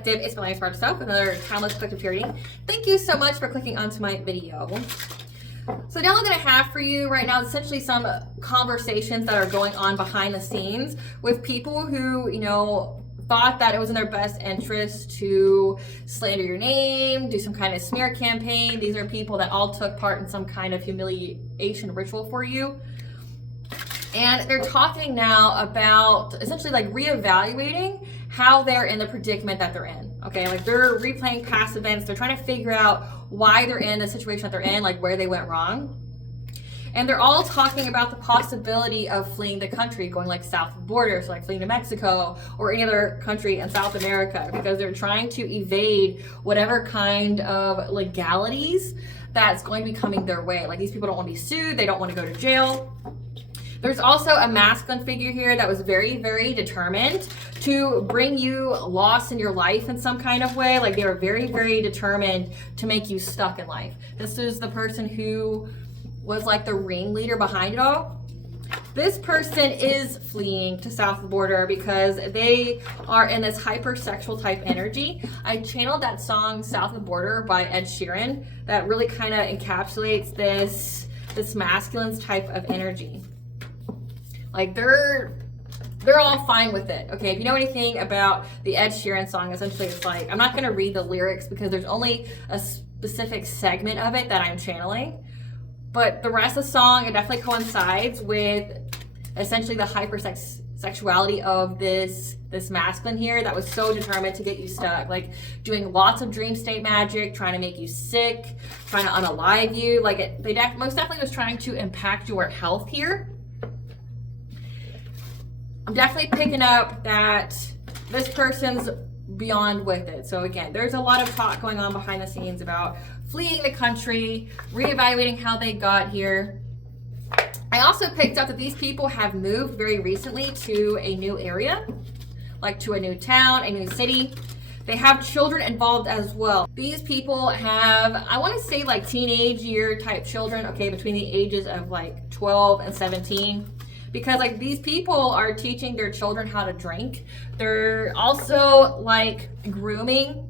Collective, it's my smart self, another timeless collective reading. Thank you so much for clicking onto my video. So now I'm going to have for you right now essentially some conversations that are going on behind the scenes with people who, you know, thought that it was in their best interest to slander your name, do some kind of smear campaign. These are people that all took part in some kind of humiliation ritual for you. And they're talking now about essentially like reevaluating how they're in the predicament that they're in. Okay, like they're replaying past events. They're trying to figure out why they're in the situation that they're in, like where they went wrong. And they're all talking about the possibility of fleeing the country, going like south of the border, so like fleeing to Mexico or any other country in South America, because they're trying to evade whatever kind of legalities that's going to be coming their way. Like these people don't want to be sued. They don't want to go to jail. There's also a masculine figure here that was very, very determined to bring you loss in your life in some kind of way. Like they were very, very determined to make you stuck in life. This is the person who was like the ringleader behind it all. This person is fleeing to south of the border because they are in this hypersexual type energy. I channeled that song South of the Border by Ed Sheeran that really kind of encapsulates this masculine type of energy. Like they're all fine with it. Okay, if you know anything about the Ed Sheeran song, essentially it's like, I'm not going to read the lyrics because there's only a specific segment of it that I'm channeling. But the rest of the song, it definitely coincides with essentially the hypersexuality of this masculine here that was so determined to get you stuck, like doing lots of dream state magic, trying to make you sick, trying to unalive you. Like they most definitely was trying to impact your health here. I'm definitely picking up that this person's beyond with it. So again, there's a lot of talk going on behind the scenes about fleeing the country, reevaluating how they got here. I also picked up that these people have moved very recently to a new area, like to a new town, a new city. They have children involved as well. These people have, I want to say like teenage year type children, okay, between the ages of like 12 and 17. Because like these people are teaching their children how to drink. They're also like grooming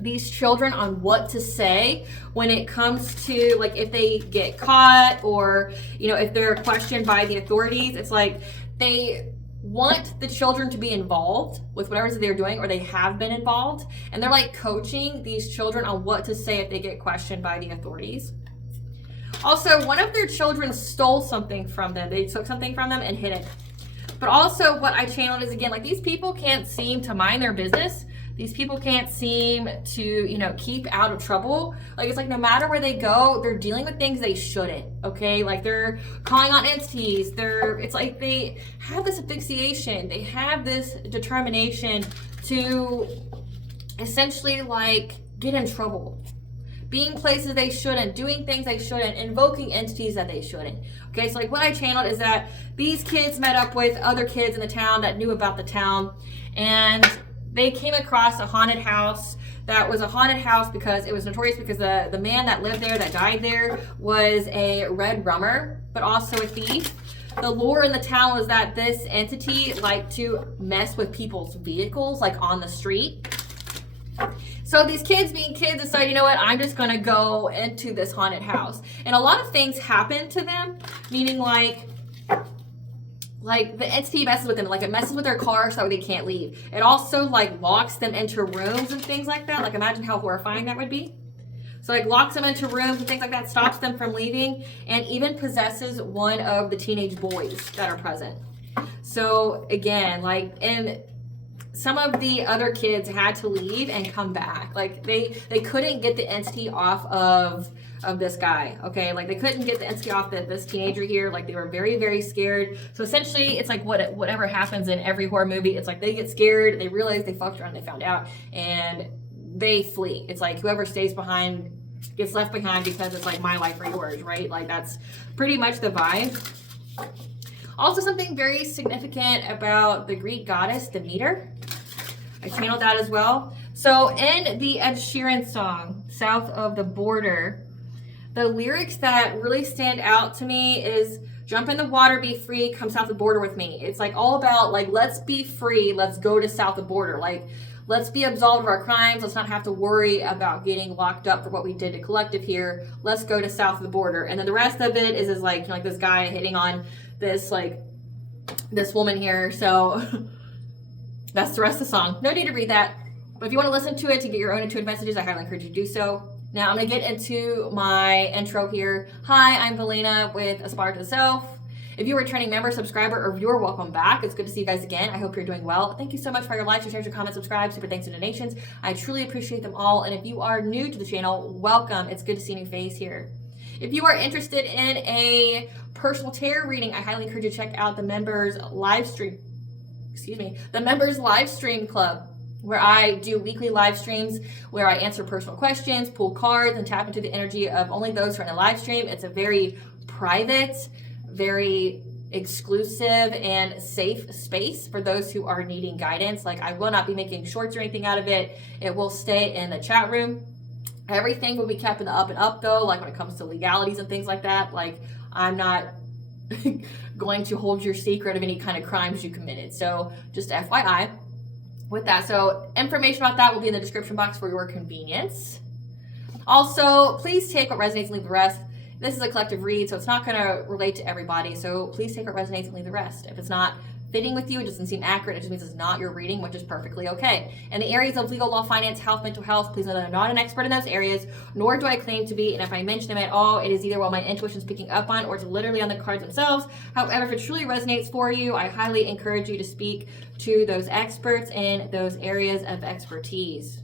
these children on what to say when it comes to like if they get caught or, you know, if they're questioned by the authorities. It's like they want the children to be involved with whatever they're doing, or they have been involved, and they're like coaching these children on what to say if they get questioned by the authorities. Also, one of their children stole something from them. They took something from them and hid it. But also what I channeled is, again, like these people can't seem to mind their business. These people can't seem to, you know, keep out of trouble. Like it's like no matter where they go, they're dealing with things they shouldn't, okay? Like they're calling on entities. It's like they have this asphyxiation. They have this determination to essentially like get in trouble. Being places they shouldn't, doing things they shouldn't, invoking entities that they shouldn't. Okay, so like what I channeled is that these kids met up with other kids in the town that knew about the town, and they came across a haunted house that was a haunted house because it was notorious because the man that lived there, that died there, was a red rummer, but also a thief. The lore in the town was that this entity liked to mess with people's vehicles, like on the street. So these kids, being kids, decide, you know what, I'm just going to go into this haunted house. And a lot of things happen to them, meaning like the entity messes with them. Like it messes with their car so they can't leave. It also like locks them into rooms and things like that. Like imagine how horrifying that would be. So like locks them into rooms and things like that, stops them from leaving, and even possesses one of the teenage boys that are present. So again, like, and some of the other kids had to leave and come back. Like they couldn't get the entity off of this guy, okay? Like they couldn't get the entity off this teenager here. Like they were very, very scared. So essentially it's like whatever happens in every horror movie, it's like they get scared, they realize they fucked around, they found out, and they flee. It's like whoever stays behind gets left behind because it's like my life or yours, right? Like that's pretty much the vibe. Also something very significant about the Greek goddess Demeter. I channeled that as well. So in the Ed Sheeran song, South of the Border, the lyrics that really stand out to me is jump in the water, be free, come south of the border with me. It's like all about like, let's be free, let's go to south of the border. Like Let's be absolved of our crimes. Let's not have to worry about getting locked up for what we did to collective here. Let's go to south of the border. And then the rest of it is like, you know, like this guy hitting on this, like, this woman here. So that's the rest of the song. No need to read that. But if you want to listen to it to get your own intuitive messages, I highly encourage you to do so. Now I'm going to get into my intro here. Hi, I'm Valena with aspiraltotheself. If you are a returning member, subscriber, or viewer, welcome back. It's good to see you guys again. I hope you're doing well. Thank you so much for your likes, your shares, your comments, subscribe, super thanks, and donations. I truly appreciate them all. And if you are new to the channel, welcome. It's good to see a new face here. If you are interested in a personal tarot reading, I highly encourage you to check out the members live stream. The members live stream club, where I do weekly live streams where I answer personal questions, pull cards, and tap into the energy of only those who are in the live stream. It's a very private, very exclusive and safe space for those who are needing guidance. Like, I will not be making shorts or anything out of it. It will stay in the chat room. Everything will be kept in the up and up though, like when it comes to legalities and things like that. Like, I'm not going to hold your secret of any kind of crimes you committed. So just FYI with that. So information about that will be in the description box for your convenience. Also, please take what resonates and leave the rest. This is a collective read, so it's not going to relate to everybody. So please take what resonates and leave the rest. If it's not fitting with you, it doesn't seem accurate, it just means it's not your reading, which is perfectly okay. In the areas of legal, law, finance, health, mental health, please know that I'm not an expert in those areas, nor do I claim to be. And if I mention them at all, it is either while my intuition is picking up on, or it's literally on the cards themselves. However, if it truly resonates for you, I highly encourage you to speak to those experts in those areas of expertise.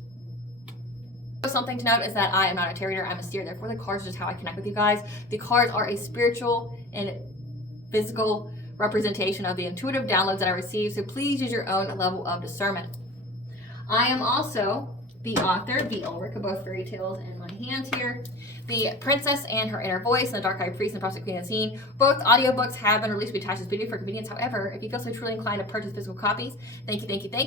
Something to note is that I am not a tarot reader, I'm a seer. Therefore, the cards are just how I connect with you guys. The cards are a spiritual and physical representation of the intuitive downloads that I receive, so please use your own level of discernment. I am also the author, the Ulrich, of both fairy tales in my hand here, The Princess and Her Inner Voice, and The Dark Eyed Priest and the Prostitute Queen Unseen. Both audiobooks have been released to be attached to this video for convenience. However, if you feel so truly inclined to purchase physical copies, thank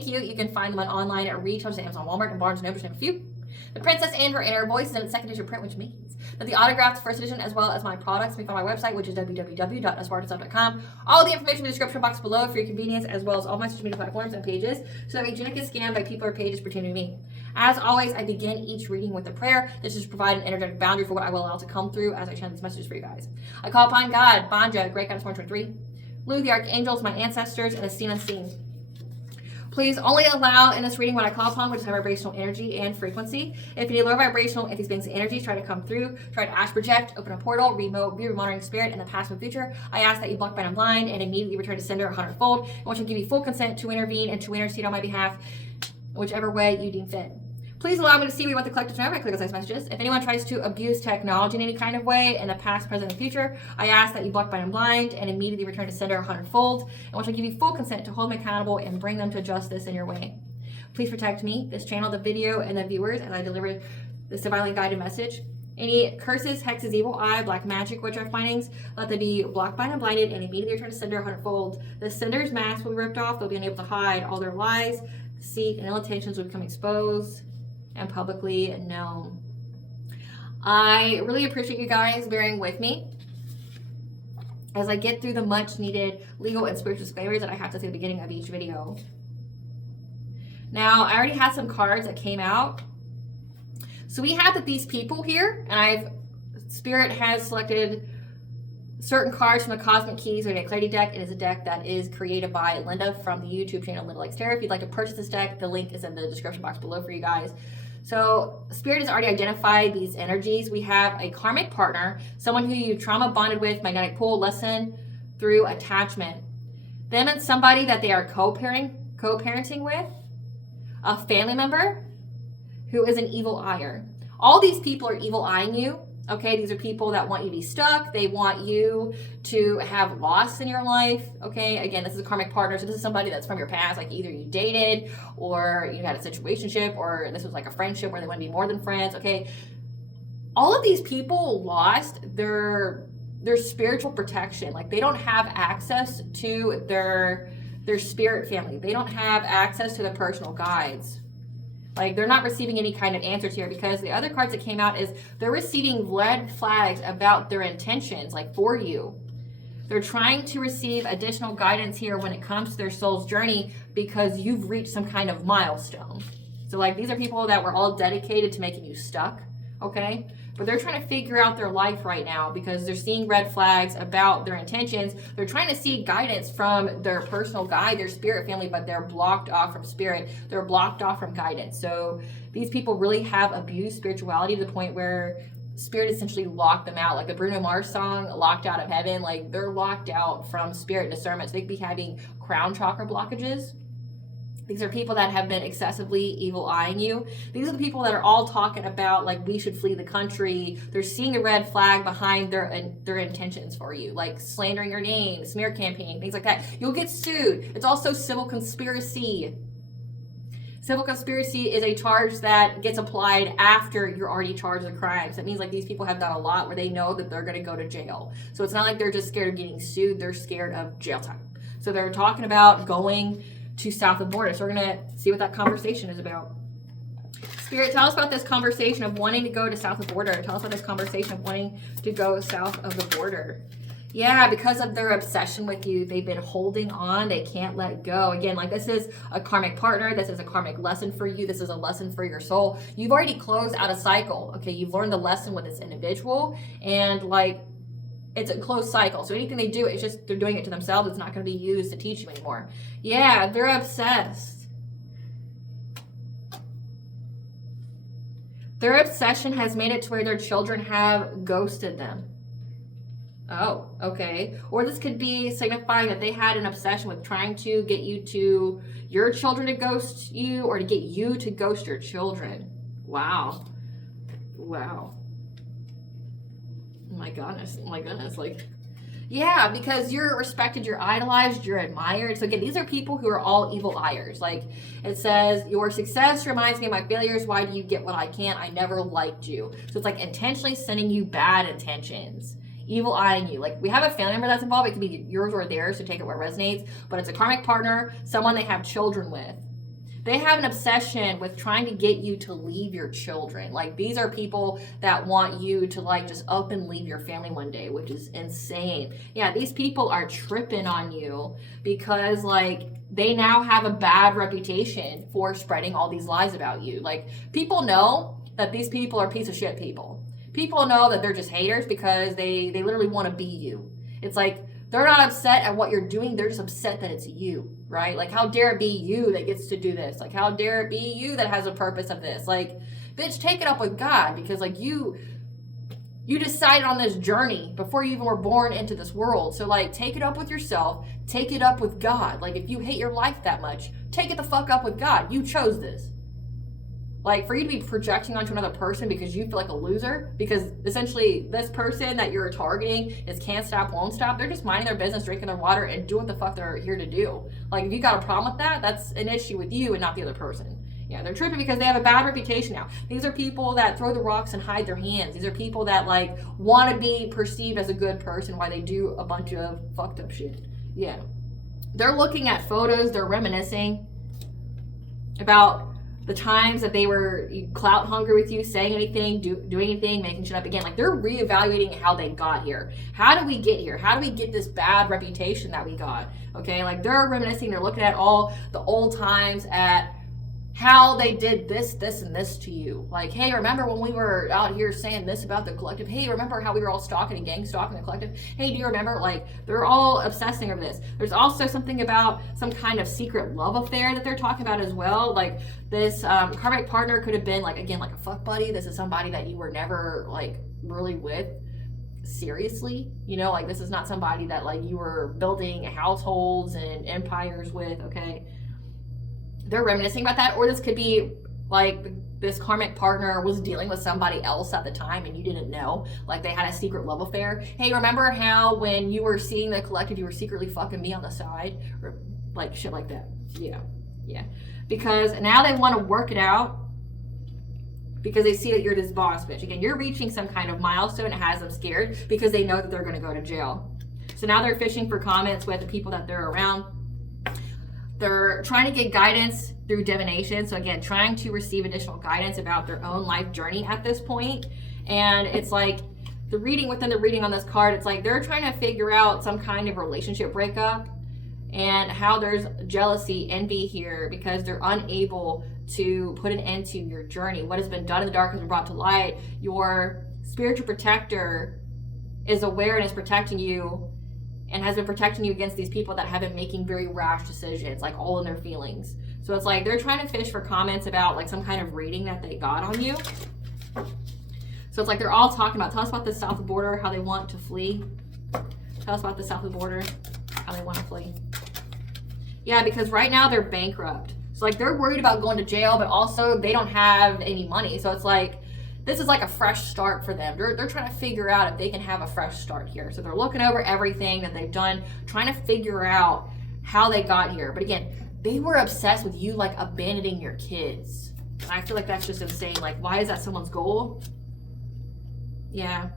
you. You can find them online at retailers, Amazon, Walmart, and Barnes & Noble, to name a few. The Princess and Her Inner Voice is in its second edition print, which means that the autographed first edition, as well as my products, can be found on my website, which is www.aspiraltotheself.com. All the information in the description box below for your convenience, as well as all my social media platforms and pages, so that you don't get scammed by people or pages pertaining to me. As always, I begin each reading with a prayer. This is to provide an energetic boundary for what I will allow to come through as I channel these messages for you guys. I call upon God, Banja, Great Goddess 123, Lou, the Archangels, my ancestors, and the seen unseen. Please only allow in this reading what I call upon, which is high vibrational energy and frequency. If any low vibrational, if these beings and energies try to come through, try to ask, project, open a portal, remote, view, monitoring spirit in the past and future, I ask that you block, bind, and blind, and immediately return to sender 100-fold. I want you to give me full consent to intervene and to intercede on my behalf, whichever way you deem fit. Please allow me to see what you want the collective to know by clicking those messages. If anyone tries to abuse technology in any kind of way in the past, present, and future, I ask that you block, bind, and blind, and immediately return to sender 100-fold. I want to give you full consent to hold them accountable and bring them to justice in your way. Please protect me, this channel, the video, and the viewers as I deliver this divinely guided message. Any curses, hexes, evil eye, black magic, witchcraft findings, let them be blocked, bind, and blinded, and immediately return to sender 100-fold. The sender's mask will be ripped off. They'll be unable to hide. All their lies, deceit, and ill intentions will become exposed and publicly known. I really appreciate you guys bearing with me as I get through the much needed legal and spiritual disclaimers that I have to say at the beginning of each video. Now, I already had some cards that came out. So we have these people here, and Spirit has selected certain cards from the Cosmic Keys Zodiac Clarity deck. It is a deck that is created by Linda from the YouTube channel Linda Likes Tarot. If you'd like to purchase this deck, the link is in the description box below for you guys. So Spirit has already identified these energies. We have a karmic partner, someone who you trauma bonded with, magnetic pull, lesson through attachment. Them and somebody that they are co-parenting with, a family member who is an evil eyer. All these people are evil eyeing you. Okay, these are people that want you to be stuck. They want you to have loss in your life. Okay, again, this is a karmic partner. So this is somebody that's from your past, like either you dated or you had a situationship, or this was like a friendship where they want to be more than friends. Okay, all of these people lost their spiritual protection. Like, they don't have access to their spirit family. They don't have access to their personal guides. Like, they're not receiving any kind of answers here, because the other cards that came out is they're receiving red flags about their intentions, like for you. They're trying to receive additional guidance here when it comes to their soul's journey, because you've reached some kind of milestone. So like these are people that were all dedicated to making you stuck, okay? But they're trying to figure out their life right now because they're seeing red flags about their intentions. They're trying to seek guidance from their personal guide, their spirit family, but they're blocked off from spirit. They're blocked off from guidance. So these people really have abused spirituality to the point where spirit essentially locked them out. Like the Bruno Mars song, Locked Out of Heaven, like they're locked out from spirit discernment. So they could be having crown chakra blockages. These are people that have been excessively evil eyeing you. These are the people that are all talking about like we should flee the country. They're seeing a red flag behind their intentions for you, like slandering your name, smear campaign, things like that. You'll get sued. It's also civil conspiracy. Civil conspiracy is a charge that gets applied after you're already charged with crimes. That means like these people have done a lot where they know that they're going to go to jail. So it's not like they're just scared of getting sued. They're scared of jail time. So they're talking about going to south of the border. So we're going to see what that conversation is about. Spirit, tell us about this conversation of wanting to go to south of the border. Tell us about this conversation of wanting to go south of the border. Yeah, because of their obsession with you, they've been holding on. They can't let go. Again, like this is a karmic partner. This is a karmic lesson for you. This is a lesson for your soul. You've already closed out a cycle. Okay, you've learned the lesson with this individual, and like it's a closed cycle. So anything they do, it's just they're doing it to themselves. It's not going to be used to teach you anymore. Yeah, they're obsessed. Their obsession has made it to where their children have ghosted them. Oh, okay. Or this could be signifying that they had an obsession with trying to get your children to ghost you, or to get you to ghost your children. Wow. Wow. My goodness. Like, yeah, because you're respected, you're idolized, you're admired. So again, these are people who are all evil eyers. Like it says, your success reminds me of my failures. Why do you get what I can't? I never liked you. So it's like intentionally sending you bad intentions. Evil eyeing you. Like we have a family member that's involved. It could be yours or theirs, so take it where it resonates. But it's a karmic partner, someone they have children with. They have an obsession with trying to get you to leave your children. Like these are people that want you to like just up and leave your family one day, which is insane. Yeah, these people are tripping on you because like they now have a bad reputation for spreading all these lies about you. Like people know that these people are piece of shit people. People know that they're just haters because they literally want to be you. It's like they're not upset at what you're doing. They're just upset that it's you, right? Like, how dare it be you that gets to do this? Like, how dare it be you that has a purpose of this? Like, bitch, take it up with God because, like, you decided on this journey before you even were born into this world. So, like, take it up with yourself. Take it up with God. Like, if you hate your life that much, take it the fuck up with God. You chose this. Like, for you to be projecting onto another person because you feel like a loser, because essentially this person that you're targeting is can't stop, won't stop. They're just minding their business, drinking their water, and doing what the fuck they're here to do. Like, if you got a problem with that, that's an issue with you and not the other person. Yeah, they're tripping because they have a bad reputation now. These are people that throw the rocks and hide their hands. These are people that, like, want to be perceived as a good person while they do a bunch of fucked up shit. Yeah. They're looking at photos. They're reminiscing about the times that they were clout hungry with you, saying anything, doing anything, making shit up again. Like, they're reevaluating how they got here. How do we get here? How do we get this bad reputation that we got? Okay, like, they're reminiscing. They're looking at all the old times, at how they did this, and this to you. Like, hey, remember when we were out here saying this about the collective? Hey, remember how we were all stalking and gang stalking the collective? Hey, do you remember? Like, they're all obsessing over this. There's also something about some kind of secret love affair that they're talking about as well. Like, this karmic partner could have been, like, again, like a fuck buddy. This is somebody that you were never, like, really with seriously. You know, like, this is not somebody that, like, you were building households and empires with, okay? They're reminiscing about that. Or this could be like this karmic partner was dealing with somebody else at the time and you didn't know. Like, they had a secret love affair. Hey, remember how when you were seeing the collective, you were secretly fucking me on the side? Or like shit like that. Yeah. Because now they want to work it out because they see that you're this boss bitch. Again, you're reaching some kind of milestone. It has them scared because they know that they're going to go to jail. So now they're fishing for comments with the people that they're around. They're trying to get guidance through divination. So again, trying to receive additional guidance about their own life journey at this point. And it's like the reading within the reading on this card, it's like they're trying to figure out some kind of relationship breakup and how there's jealousy, envy here because they're unable to put an end to your journey. What has been done in the dark has been brought to light. Your spiritual protector is aware and is protecting you, and has been protecting you against these people that have been making very rash decisions, like all in their feelings. So it's like they're trying to fish for comments about like some kind of reading that they got on you. So it's like they're all talking about, tell us about the south of the border, how they want to flee. Tell us about the south of the border, how they want to flee. Yeah, because right now they're bankrupt. So like they're worried about going to jail, but also they don't have any money. So it's like, this is like a fresh start for them. They're trying to figure out if they can have a fresh start here. So they're looking over everything that they've done, trying to figure out how they got here. But again, they were obsessed with you like abandoning your kids. And I feel like that's just insane. Like, why is that someone's goal? Yeah.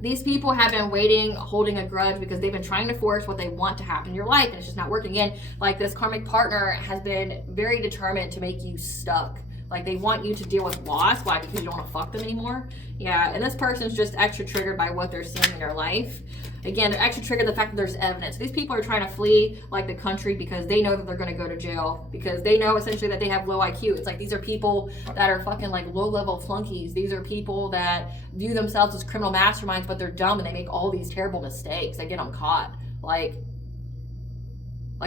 These people have been waiting, holding a grudge because they've been trying to force what they want to happen in your life, and it's just not working. Again, like this karmic partner has been very determined to make you stuck. Like they want you to deal with loss. Why? Because you don't want to fuck them anymore. Yeah, and this person's just extra triggered by what they're seeing in their life. Again, they're extra triggered the fact that there's evidence. These people are trying to flee like the country because they know that they're going to go to jail, because they know essentially that they have low IQ. It's like these are people that are fucking like low level flunkies. These are people that view themselves as criminal masterminds, but they're dumb and they make all these terrible mistakes. They get them caught. Like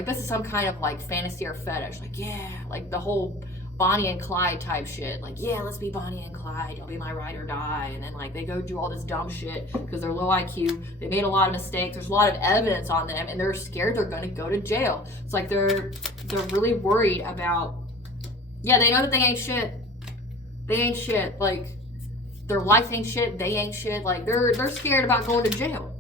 this is some kind of like fantasy or fetish. Like, yeah, like the whole Bonnie and Clyde type shit. Like, yeah, let's be Bonnie and Clyde. You'll be my ride or die. And then like they go do all this dumb shit because they're low IQ. They made a lot of mistakes. There's a lot of evidence on them, and they're scared they're going to go to jail. It's like they're really worried about. Yeah, they know that they ain't shit. They ain't shit. Like their life ain't shit. They ain't shit. Like they're scared about going to jail.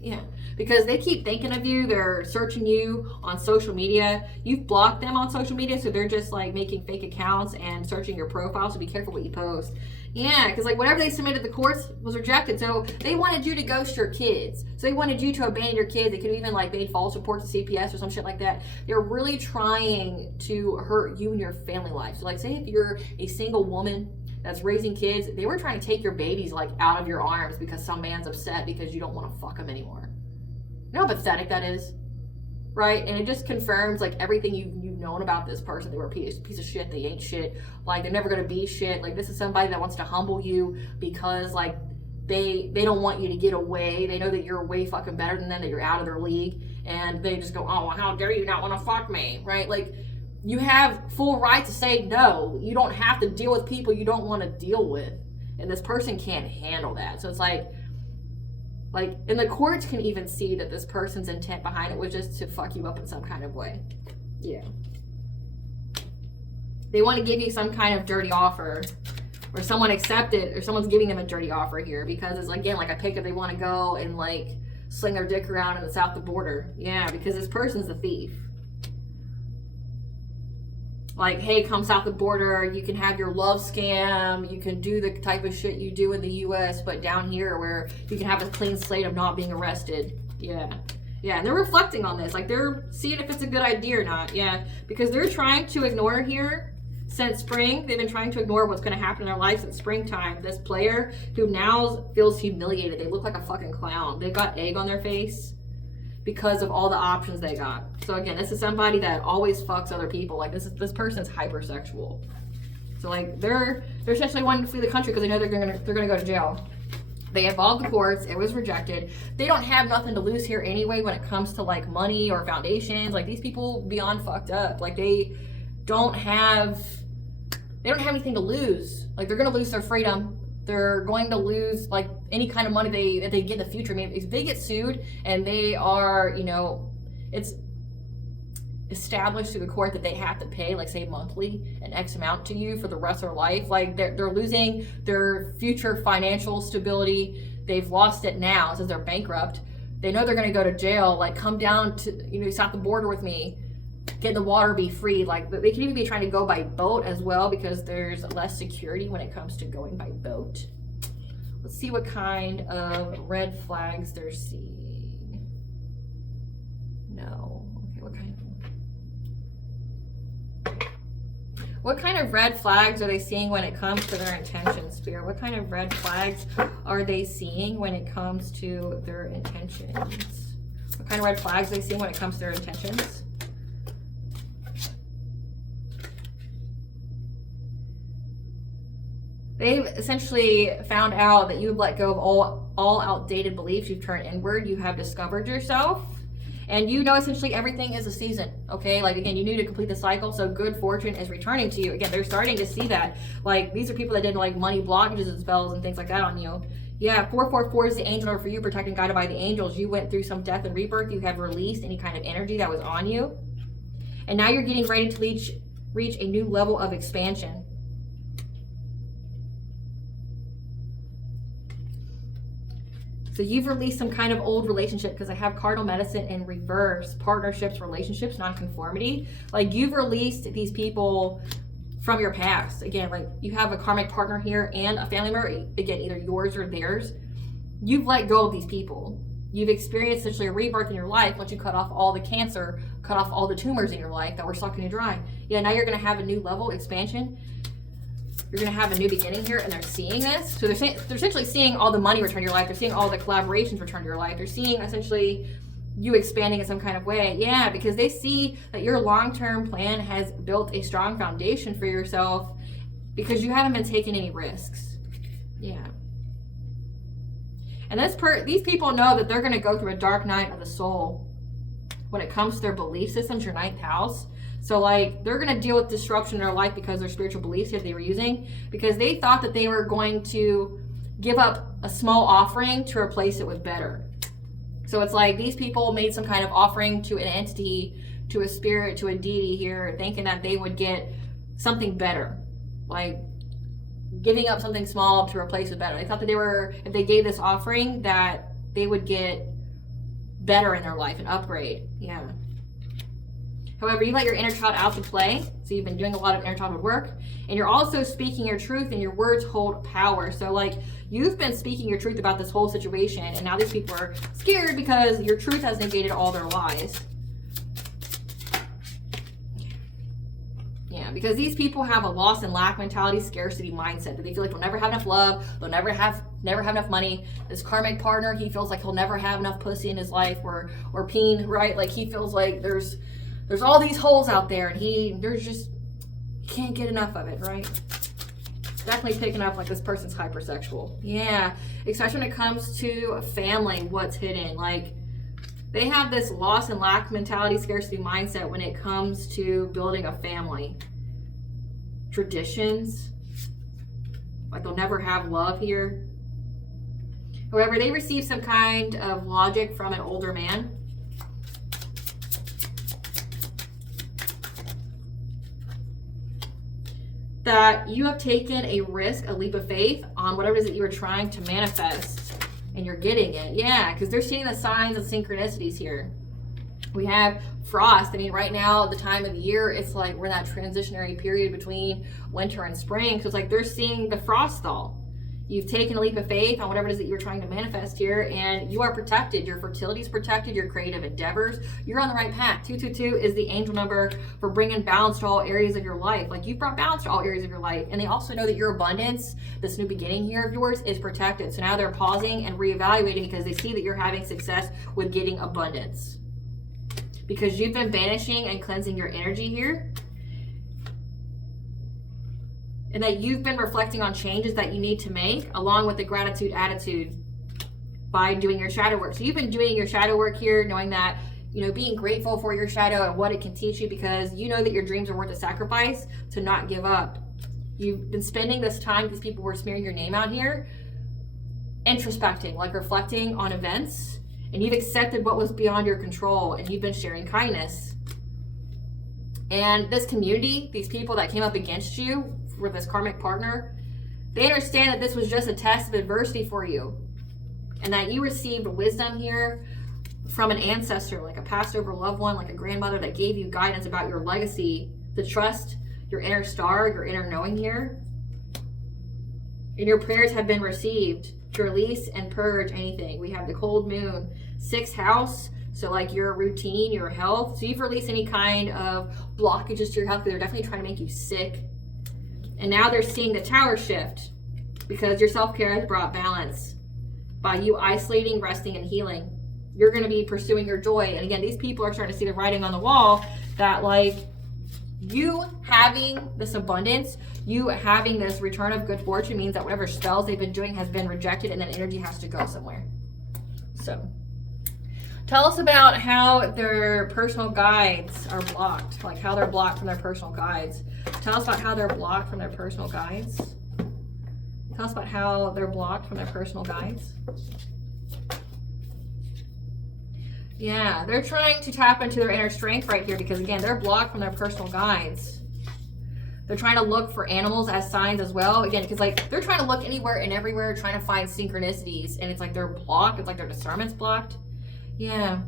Yeah. Because they keep thinking of you. They're searching you on social media. You've blocked them on social media, so they're just like making fake accounts and searching your profile, so be careful what you post. Yeah, because like whatever they submitted to the courts was rejected. So they wanted you to ghost your kids. So they wanted you to abandon your kids. They could have even like made false reports to CPS or some shit like that. They're really trying to hurt you and your family life. So like say if you're a single woman that's raising kids, they were trying to take your babies like out of your arms because some man's upset because you don't want to fuck them anymore. You know how pathetic that is, right? And it just confirms like everything you've known about this person. They were a piece of shit. They ain't shit. Like they're never gonna be shit. Like this is somebody that wants to humble you because like they don't want you to get away. They know that you're way fucking better than them, that you're out of their league, and they just go, oh, well, how dare you not want to fuck me, right? Like you have full right to say no. You don't have to deal with people you don't want to deal with, and this person can't handle that. So it's like, and the courts can even see that this person's intent behind it was just to fuck you up in some kind of way. Yeah. They want to give you some kind of dirty offer, or someone accepted, or someone's giving them a dirty offer here because it's again like I picked up. They want to go and like sling their dick around in the south of the border. Yeah, because this person's a thief. Like, hey, come south of the border, you can have your love scam, you can do the type of shit you do in the US, but down here where you can have a clean slate of not being arrested. Yeah. Yeah, and they're reflecting on this. Like, they're seeing if it's a good idea or not. Yeah, because they're trying to ignore here since spring. They've been trying to ignore what's going to happen in their life since springtime. This player who now feels humiliated. They look like a fucking clown. They've got egg on their face because of all the options they got. So again, this is somebody that always fucks other people. Like this person's hypersexual. So like they're essentially wanting to flee the country because they know they're gonna go to jail. They involved the courts. It was rejected. They don't have nothing to lose here anyway when it comes to like money or foundations. Like these people beyond fucked up. Like they don't have anything to lose. Like they're gonna lose their freedom. They're going to lose like any kind of money that they get in the future. I mean, if they get sued and they are, it's established through the court that they have to pay, like say monthly, an X amount to you for the rest of their life. Like they're losing their future financial stability. They've lost it now since they're bankrupt. They know they're going to go to jail. Like come down to south of the border with me. Get in the water, be free. Like they can even be trying to go by boat as well because there's less security when it comes to going by boat. Let's see what kind of red flags they're seeing. No. Okay, what kind of red flags are they seeing when it comes to their intentions, Spirit? What kind of red flags are they seeing when it comes to their intentions? What kind of red flags are they seeing when it comes to their intentions? They've essentially found out that you've let go of all outdated beliefs. You've turned inward. You have discovered yourself. And you know essentially everything is a season, okay? Like, again, you need to complete the cycle, so good fortune is returning to you. Again, they're starting to see that. Like, these are people that did, like, money blockages and spells and things like that on you. Yeah, 444 is the angel number for you, protected and guided by the angels. You went through some death and rebirth. You have released any kind of energy that was on you. And now you're getting ready to reach a new level of expansion. So you've released some kind of old relationship, because I have cardinal medicine in reverse, partnerships, relationships, nonconformity. Like, you've released these people from your past. Again, like, you have a karmic partner here and a family member, again, either yours or theirs. You've let go of these people. You've experienced essentially a rebirth in your life once you cut off all the cancer, cut off all the tumors in your life that were sucking you dry. Yeah, now you're going to have a new level expansion. You're going to have a new beginning here, and they're seeing this. So they're essentially seeing all the money return to your life. They're seeing all the collaborations return to your life. They're seeing essentially you expanding in some kind of way. Yeah, because they see that your long-term plan has built a strong foundation for yourself because you haven't been taking any risks. Yeah. And these people know that they're going to go through a dark night of the soul when it comes to their belief systems, your 9th house. So, like, they're going to deal with disruption in their life because of their spiritual beliefs that they were using, because they thought that they were going to give up a small offering to replace it with better. So it's like these people made some kind of offering to an entity, to a spirit, to a deity here, thinking that they would get something better, like giving up something small to replace with better. They thought that if they gave this offering, that they would get better in their life, an upgrade. Yeah. However, you let your inner child out to play. So you've been doing a lot of inner childhood work, and you're also speaking your truth, and your words hold power. So, like, you've been speaking your truth about this whole situation, and now these people are scared because your truth has negated all their lies. Yeah, because these people have a loss and lack mentality, scarcity mindset, that they feel like they'll never have enough love, they'll never have enough money. This karmic partner, he feels like he'll never have enough pussy in his life, or peen, right? Like, he feels like there's all these holes out there, and he can't get enough of it, right? Definitely picking up like this person's hypersexual. Yeah, especially when it comes to family, what's hidden. Like, they have this loss and lack mentality, scarcity mindset when it comes to building a family. Traditions, like they'll never have love here. However, they receive some kind of logic from an older man. That you have taken a risk, a leap of faith on whatever it is that you were trying to manifest, and you're getting it. Yeah, because they're seeing the signs and synchronicities here. We have frost. I mean, right now, the time of the year, it's like we're in that transitionary period between winter and spring. So it's like they're seeing the frost thaw. You've taken a leap of faith on whatever it is that you're trying to manifest here, and you are protected. Your fertility is protected, your creative endeavors. You're on the right path. 222 is the angel number for bringing balance to all areas of your life. Like, you've brought balance to all areas of your life. And they also know that your abundance, this new beginning here of yours, is protected. So now they're pausing and reevaluating because they see that you're having success with getting abundance. Because you've been banishing and cleansing your energy here. And that you've been reflecting on changes that you need to make, along with the gratitude attitude by doing your shadow work. So you've been doing your shadow work here, knowing that, you know, being grateful for your shadow and what it can teach you, because you know that your dreams are worth a sacrifice to not give up. You've been spending this time, because people were smearing your name out here, introspecting, like reflecting on events, and you've accepted what was beyond your control, and you've been sharing kindness. And this community, these people that came up against you, with this karmic partner, they understand that this was just a test of adversity for you, and that you received wisdom here from an ancestor, like a passed over loved one, like a grandmother that gave you guidance about your legacy, to trust your inner star, your inner knowing here. And your prayers have been received to release and purge anything. We have the cold moon, 6th house, so like your routine, your health. So you've released any kind of blockages to your health, because they're definitely trying to make you sick. And now they're seeing the tower shift, because your self-care has brought balance. By you isolating, resting, and healing, you're going to be pursuing your joy. And again, these people are starting to see the writing on the wall that, like, You having this abundance, you having this return of good fortune means that whatever spells they've been doing has been rejected and that energy has to go somewhere. So, tell us about how their personal guides are blocked, like how they're blocked from their personal guides. Tell us about how they're blocked from their personal guides. Tell us about how they're blocked from their personal guides. Yeah, they're trying to tap into their inner strength right here because, again, they're blocked from their personal guides. They're trying to look for animals as signs as well. Again, because, like, they're trying to look anywhere and everywhere, trying to find synchronicities. And it's like they're blocked. It's like their discernment's blocked. Yeah.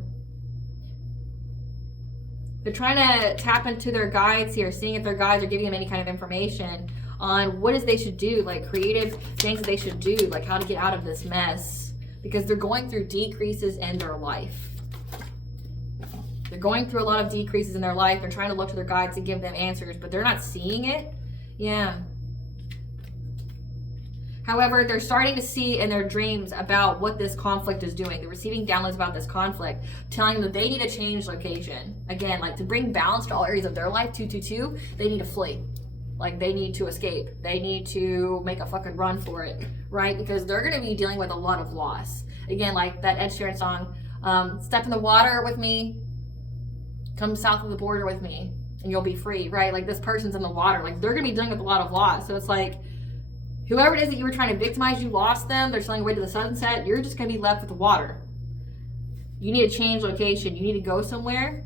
They're trying to tap into their guides here, seeing if their guides are giving them any kind of information on what is they should do, like creative things that they should do, like how to get out of this mess. Because they're going through decreases in their life. They're going through a lot of decreases in their life. They're trying to look to their guides to give them answers, but they're not seeing it. Yeah. However, they're starting to see in their dreams about what this conflict is doing. They're receiving downloads about this conflict, telling them that they need to change location. Again, like to bring balance to all areas of their life, 222, they need to flee. Like they need to escape. They need to make a fucking run for it, right? Because they're going to be dealing with a lot of loss. Again, like that Ed Sheeran song, Step in the Water with me, come south of the border with me and you'll be free, right? Like this person's in the water. Like they're going to be dealing with a lot of loss. So it's like, whoever it is that you were trying to victimize, you lost them. They're sailing away to the sunset. You're just going to be left with the water. You need to change location. You need to go somewhere.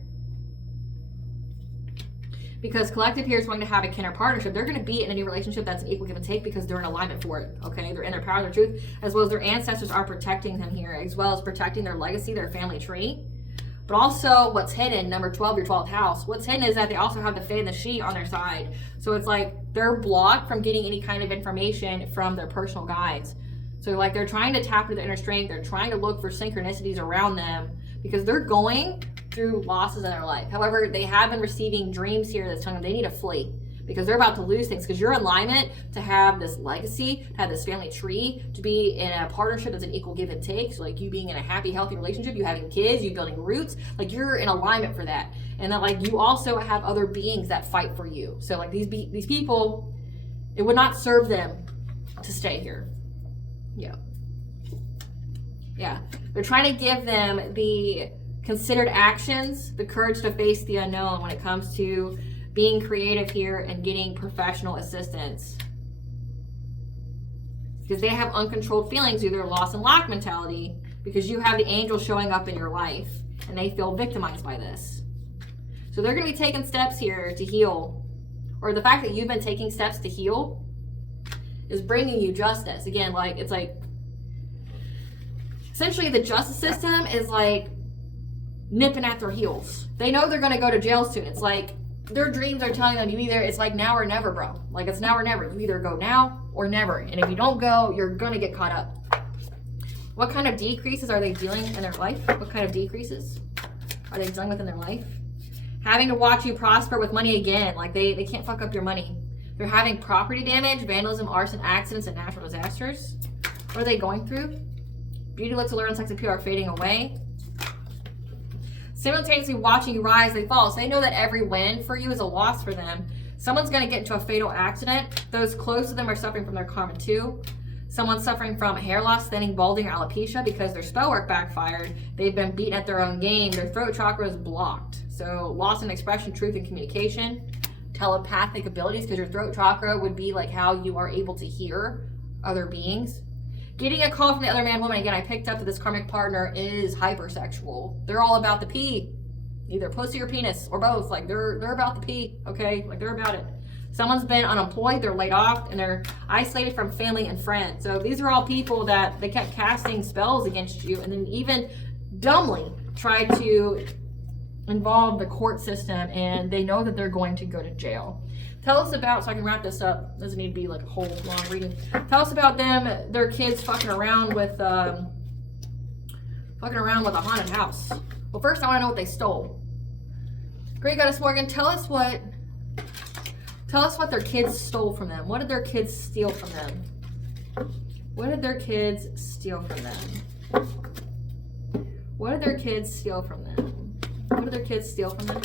Because collective here is going to have a kin or partnership. They're going to be in a new relationship that's an equal give and take because they're in alignment for it. Okay? They're in their power, their truth, as well as their ancestors are protecting them here, as well as protecting their legacy, their family tree. But also what's hidden, number 12, your 12th house, what's hidden is that they also have the Fae and the She on their side. So it's like they're blocked from getting any kind of information from their personal guides. So like they're trying to tap into their inner strength. They're trying to look for synchronicities around them because they're going through losses in their life. However, they have been receiving dreams here that's telling them they need to flee because they're about to lose things because you're in alignment to have this legacy, to have this family tree, to be in a partnership that's an equal give and take. So like you being in a happy, healthy relationship, you having kids, you building roots, like you're in alignment for that. And that like you also have other beings that fight for you. So like these people, it would not serve them to stay here. Yeah. Yeah. They're trying to give them the considered actions, the courage to face the unknown when it comes to being creative here and getting professional assistance. Because they have uncontrolled feelings, either loss and lack mentality, because you have the angel showing up in your life and they feel victimized by this. So they're going to be taking steps here to heal. Or the fact that you've been taking steps to heal is bringing you justice. Again, like it's like essentially the justice system is like nipping at their heels. They know they're going to go to jail soon. It's like their dreams are telling them it's like now or never, bro. Like it's now or never. You either go now or never. And if you don't go, you're going to get caught up. What kind of decreases are they dealing in their life? What kind of decreases are they dealing with in their life? Having to watch you prosper with money again. Like they can't fuck up your money. They're having property damage, vandalism, arson, accidents, and natural disasters. What are they going through? Beauty, looks, allure, and sex appeal are fading away. Simultaneously watching you rise, they fall. So they know that every win for you is a loss for them. Someone's going to get into a fatal accident. Those close to them are suffering from their karma too. Someone's suffering from hair loss, thinning, balding, or alopecia because their spell work backfired. They've been beaten at their own game. Their throat chakra is blocked. So loss in expression, truth, and communication. Telepathic abilities, because your throat chakra would be like how you are able to hear other beings. Getting a call from the other man, woman. Again, I picked up that this karmic partner is hypersexual. They're all about the pee. Either pussy or penis or both. Like they're about the pee, okay? Like they're about it. Someone's been unemployed, they're laid off, and they're isolated from family and friends. So these are all people that they kept casting spells against you and then even dumbly tried to involve the court system, and they know that they're going to go to jail. Tell us about, so I can wrap this up, doesn't need to be like a whole long reading. Tell us about them, their kids fucking around with a haunted house. Well, first I want to know what they stole. Great Goddess Morgan, tell us what their kids stole from them. What did their kids steal from them? What did their kids steal from them? What did their kids steal from them? What did their kids steal from them?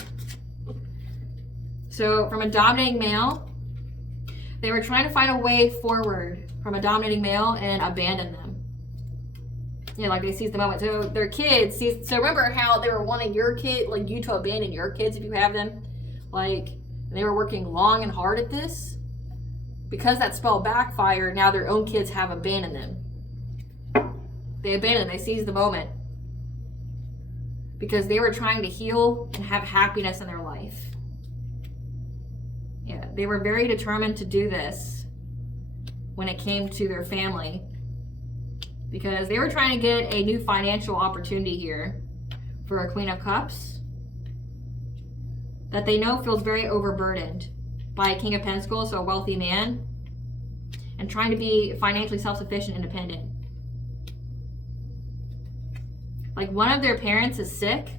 So from a dominating male, they were trying to find a way forward from a dominating male and abandon them. Yeah, like they seize the moment. So their kids seize. So remember how they were wanting your kid, like you to abandon your kids if you have them? Like, they were working long and hard at this. Because that spell backfired, now their own kids have abandoned them. They abandoned them. They seized the moment. Because they were trying to heal and have happiness in their life. Yeah, they were very determined to do this when it came to their family. Because they were trying to get a new financial opportunity here for a Queen of Cups that they know feels very overburdened by a King of Pentacles, so a wealthy man, and trying to be financially self-sufficient, independent. Like one of their parents is sick,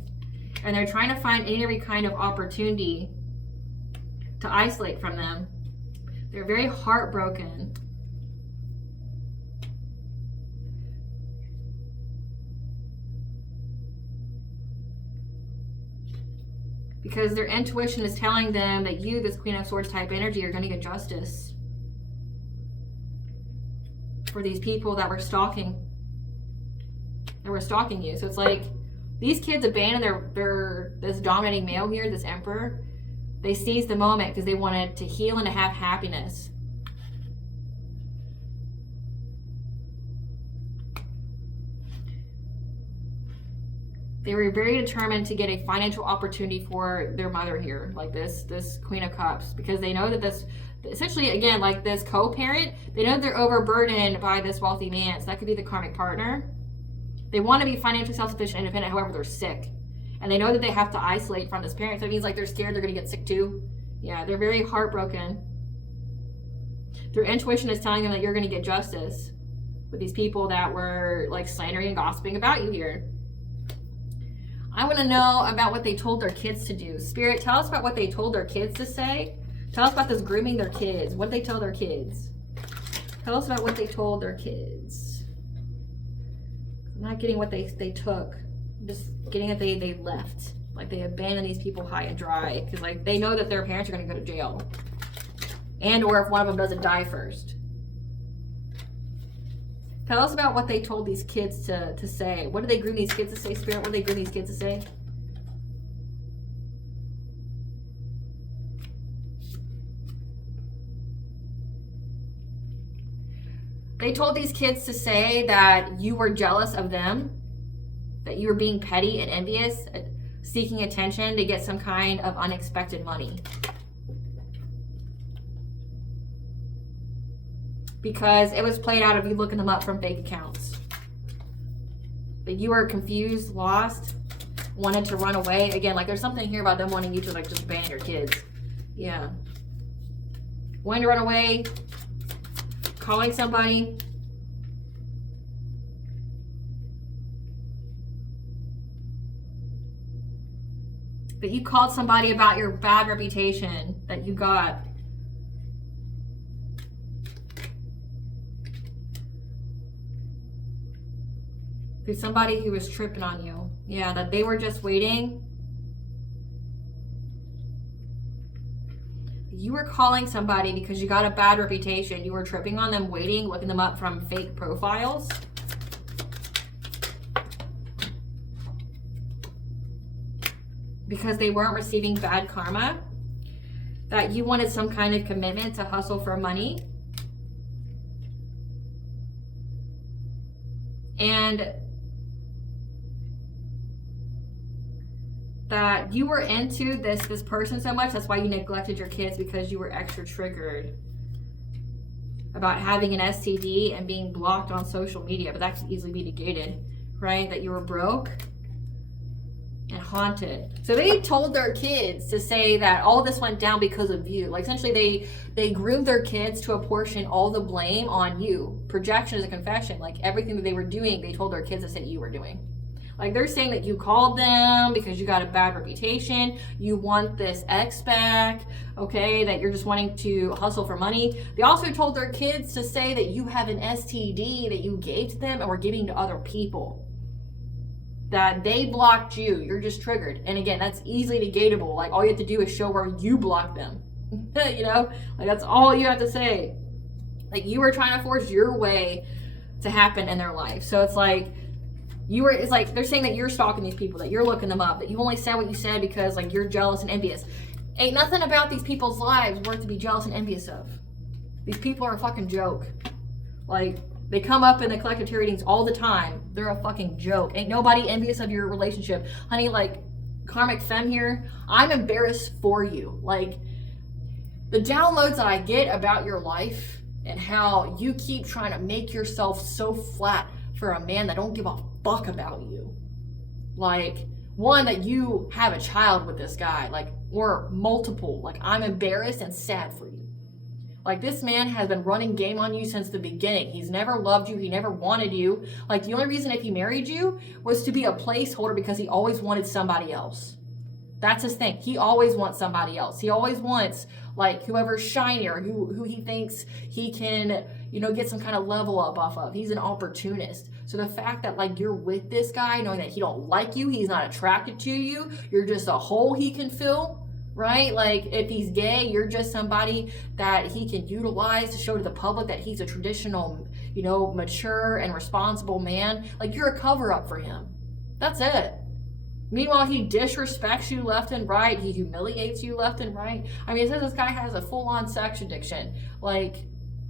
and they're trying to find every kind of opportunity to isolate from them. They're very heartbroken. Because their intuition is telling them that you, this Queen of Swords type energy, are going to get justice for these people that were stalking you. So it's like these kids abandoned their this dominating male here, this emperor. They seized the moment because they wanted to heal and to have happiness. They were very determined to get a financial opportunity for their mother here, like this Queen of Cups, because they know that this, essentially, again, like this co-parent, they know they're overburdened by this wealthy man. So that could be the karmic partner. They want to be financially self-sufficient, independent, however, they're sick. And they know that they have to isolate from this parent. So it means like they're scared they're going to get sick too. Yeah, they're very heartbroken. Their intuition is telling them that you're going to get justice with these people that were like slandering and gossiping about you here. I want to know about what they told their kids to do. Spirit, tell us about what they told their kids to say. Tell us about this grooming their kids. What did they tell their kids? Tell us about what they told their kids. I'm not getting what they took. I'm just getting that they left. Like they abandoned these people high and dry. Because like they know that their parents are going to go to jail. And or if one of them doesn't die first. Tell us about what they told these kids to say. What did they groom these kids to say, Spirit? What did they groom these kids to say? They told these kids to say that you were jealous of them, that you were being petty and envious, seeking attention to get some kind of unexpected money. Because it was played out of you looking them up from fake accounts. That you were confused, lost, wanted to run away. Again, like there's something here about them wanting you to like just ban your kids. Yeah. Wanting to run away, calling somebody. That you called somebody about your bad reputation that you got. Through somebody who was tripping on you. Yeah, that they were just waiting. You were calling somebody because you got a bad reputation. You were tripping on them, waiting, looking them up from fake profiles. Because they weren't receiving bad karma. That you wanted some kind of commitment to hustle for money. And that you were into this person so much, that's why you neglected your kids, because you were extra triggered about having an STD and being blocked on social media. But that could easily be negated, right? That you were broke and haunted. So they told their kids to say that all this went down because of you. Like essentially they groomed their kids to apportion all the blame on you. Projection is a confession. Like everything that they were doing, they told their kids to say you were doing. Like they're saying that you called them because you got a bad reputation. You want this ex back, okay? That you're just wanting to hustle for money. They also told their kids to say that you have an STD that you gave to them and were giving to other people. that they blocked you. You're just triggered. And again, that's easily negatable. Like, all you have to do is show where you blocked them. You know, like, that's all you have to say. Like, you were trying to force your way to happen in their life. So it's like, it's like they're saying that you're stalking these people, that you're looking them up, that you only said what you said because like you're jealous and envious. Ain't nothing about these people's lives worth to be jealous and envious of. These people are a fucking joke. Like, they come up in the collective tarot readings all the time. They're a fucking joke. Ain't nobody envious of your relationship. Honey, like, Karmic Fem here, I'm embarrassed for you. Like, the downloads that I get about your life and how you keep trying to make yourself so flat for a man that don't give a fuck about you. Like, one, that you have a child with this guy, like, or multiple. Like, I'm embarrassed and sad for you. Like, this man has been running game on you since the beginning. He's never loved you. He never wanted you. Like, the only reason if he married you was to be a placeholder because he always wanted somebody else. That's his thing. He always wants somebody else. He always wants, like, whoever's shinier, who he thinks he can, you know, get some kind of level up off of. He's an opportunist. So the fact that, like, you're with this guy, knowing that he don't like you, he's not attracted to you, you're just a hole he can fill, right? Like, if he's gay, you're just somebody that he can utilize to show to the public that he's a traditional, you know, mature and responsible man. Like, you're a cover-up for him. That's it. Meanwhile, he disrespects you left and right. He humiliates you left and right. I mean, it says this guy has a full-on sex addiction. Like,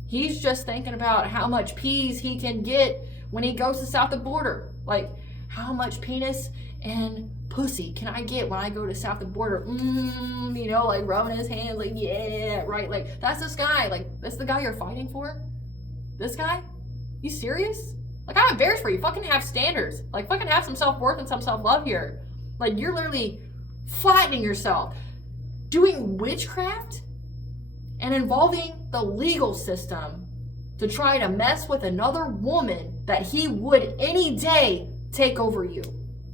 he's just thinking about how much peas he can get when he goes to south of the border. Like, how much penis and pussy can I get when I go to south of the border? You know, like, rubbing his hands, like, yeah, right? Like, that's this guy. Like, that's the guy you're fighting for? This guy? You serious? Like, I'm embarrassed for you. Fucking have standards. Like, fucking have some self-worth and some self-love here. Like, you're literally flattening yourself, doing witchcraft and involving the legal system to try to mess with another woman that he would any day take over you.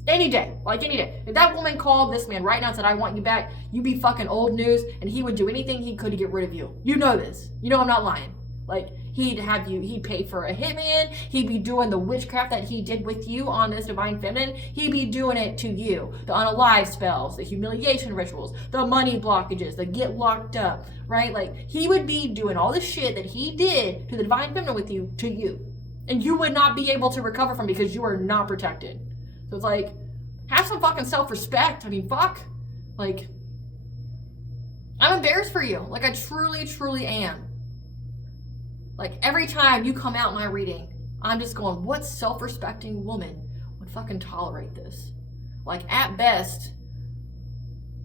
Any day. Like, any day. If that woman called this man right now and said, I want you back, you'd be fucking old news, and he would do anything he could to get rid of you. You know this. You know I'm not lying. Like, he'd pay for a hitman, he'd be doing the witchcraft that he did with you on this Divine Feminine, he'd be doing it to you. The unalive spells, the humiliation rituals, the money blockages, the get locked up, right? Like, he would be doing all the shit that he did to the Divine Feminine with you, to you. And you would not be able to recover from because you are not protected. So it's like, have some fucking self-respect. I mean, fuck. Like, I'm embarrassed for you. Like, I truly, truly am. Like, every time you come out in my reading, I'm just going, what self-respecting woman would fucking tolerate this? Like, at best,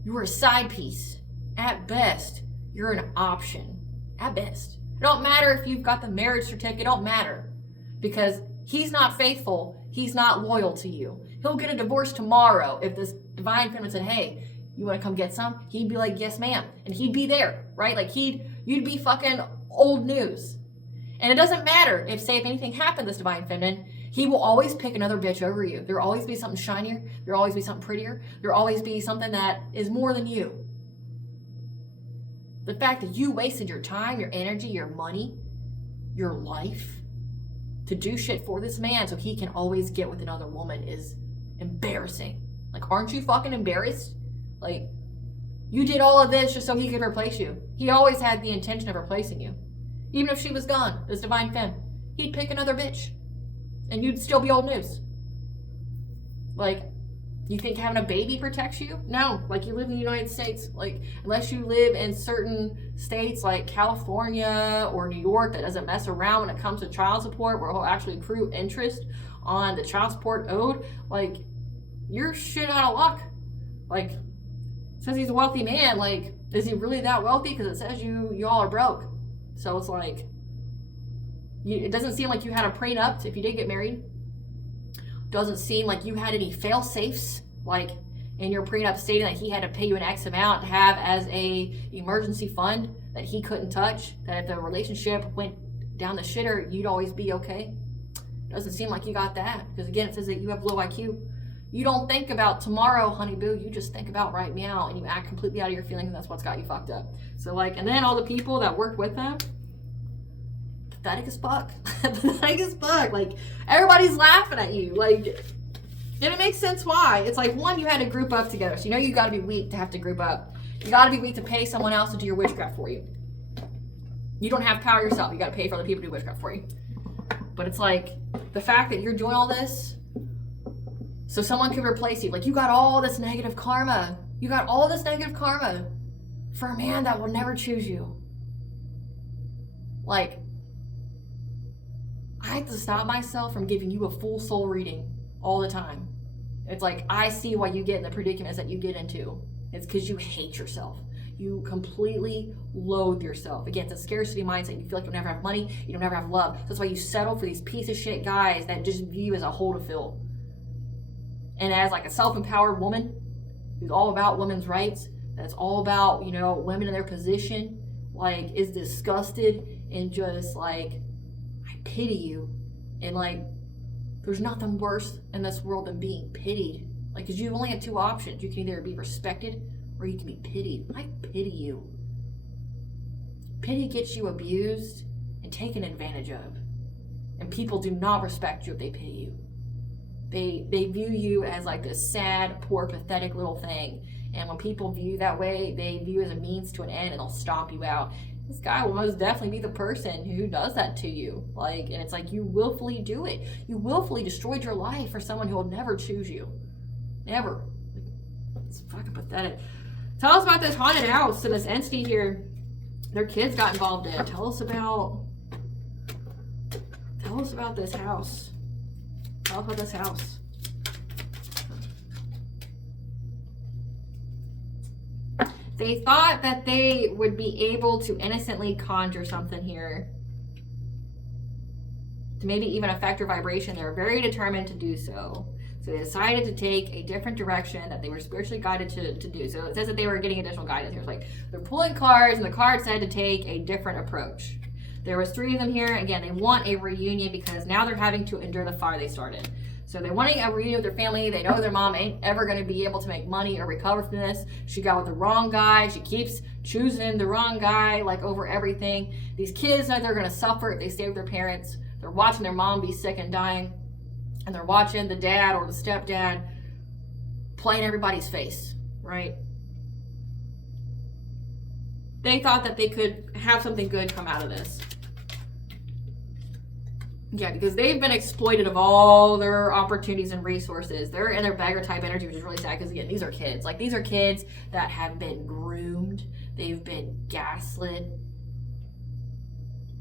you're a side piece. At best, you're an option. At best. It don't matter if you've got the marriage certificate. It don't matter. Because he's not faithful. He's not loyal to you. He'll get a divorce tomorrow if this Divine Feminine said, hey, you want to come get some? He'd be like, yes, ma'am. And he'd be there, right? Like, you'd be fucking old news. And it doesn't matter if anything happened to this Divine Feminine, he will always pick another bitch over you. There'll always be something shinier. There'll always be something prettier. There'll always be something that is more than you. The fact that you wasted your time, your energy, your money, your life to do shit for this man so he can always get with another woman is embarrassing. Like, aren't you fucking embarrassed? Like, you did all of this just so he could replace you. He always had the intention of replacing you. Even if she was gone, this Divine Femme, he'd pick another bitch. And you'd still be old news. Like, you think having a baby protects you? No. Like, you live in the United States. Like, unless you live in certain states like California or New York that doesn't mess around when it comes to child support, where he'll actually accrue interest on the child support owed, like, you're shit out of luck. Like, it says he's a wealthy man. Like, is he really that wealthy? Because it says y'all are broke. So it's like, it doesn't seem like you had a prenup if you did get married. Doesn't seem like you had any fail-safes, like in your prenup stating that he had to pay you an X amount to have as a emergency fund that he couldn't touch, that if the relationship went down the shitter, you'd always be okay. Doesn't seem like you got that, because again, it says that you have low IQ. You don't think about tomorrow, honey boo. You just think about right now, and you act completely out of your feelings, and that's what's got you fucked up. So, like, and then all the people that worked with them, pathetic as fuck. Pathetic as fuck. Like, everybody's laughing at you. Like, And it makes sense why. It's like, one, you had to group up together. So you know you got to be weak to have to group up. You got to be weak to pay someone else to do your witchcraft for you. You don't have power yourself. You got to pay for other people to do witchcraft for you. But it's like, the fact that you're doing all this so someone could replace you. Like, you got all this negative karma. You got all this negative karma for a man that will never choose you. Like, I have to stop myself from giving you a full soul reading all the time. It's like, I see why you get in the predicaments that you get into. It's because you hate yourself. You completely loathe yourself. Again, it's a scarcity mindset. You feel like you'll never have money. You don't ever have love. That's why you settle for these piece of shit guys that just view you as a hole to fill. And as like a self-empowered woman who's all about women's rights, that's all about, you know, women in their position, like, is disgusted and just like, I pity you. And like, there's nothing worse in this world than being pitied. Like, because you only have two options. You can either be respected or you can be pitied. I pity you. Pity gets you abused and taken advantage of. And people do not respect you if they pity you. They view you as like this sad, poor, pathetic little thing. And when people view you that way, they view you as a means to an end and they'll stomp you out. This guy will most definitely be the person who does that to you. Like, and it's like, you willfully do it. You willfully destroyed your life for someone who will never choose you. Never. It's fucking pathetic. Tell us about this haunted house and this entity here their kids got involved in. Tell us about this house. Tell us about this house. They thought that they would be able to innocently conjure something here to maybe even affect your vibration. They were very determined to do so. So they decided to take a different direction that they were spiritually guided to do. So it says that they were getting additional guidance here. It's like they're pulling cards, and the card said to take a different approach. There was 3 of them here. Again, they want a reunion because now they're having to endure the fire they started. So they're wanting a reunion with their family. They know their mom ain't ever going to be able to make money or recover from this. She got with the wrong guy. She keeps choosing the wrong guy, like, over everything. These kids know they're going to suffer if they stay with their parents. They're watching their mom be sick and dying. And they're watching the dad or the stepdad play in everybody's face, right? They thought that they could have something good come out of this. Yeah, because they've been exploited of all their opportunities and resources. They're in their beggar type energy, which is really sad because, again, these are kids. Like, these are kids that have been groomed. They've been gaslit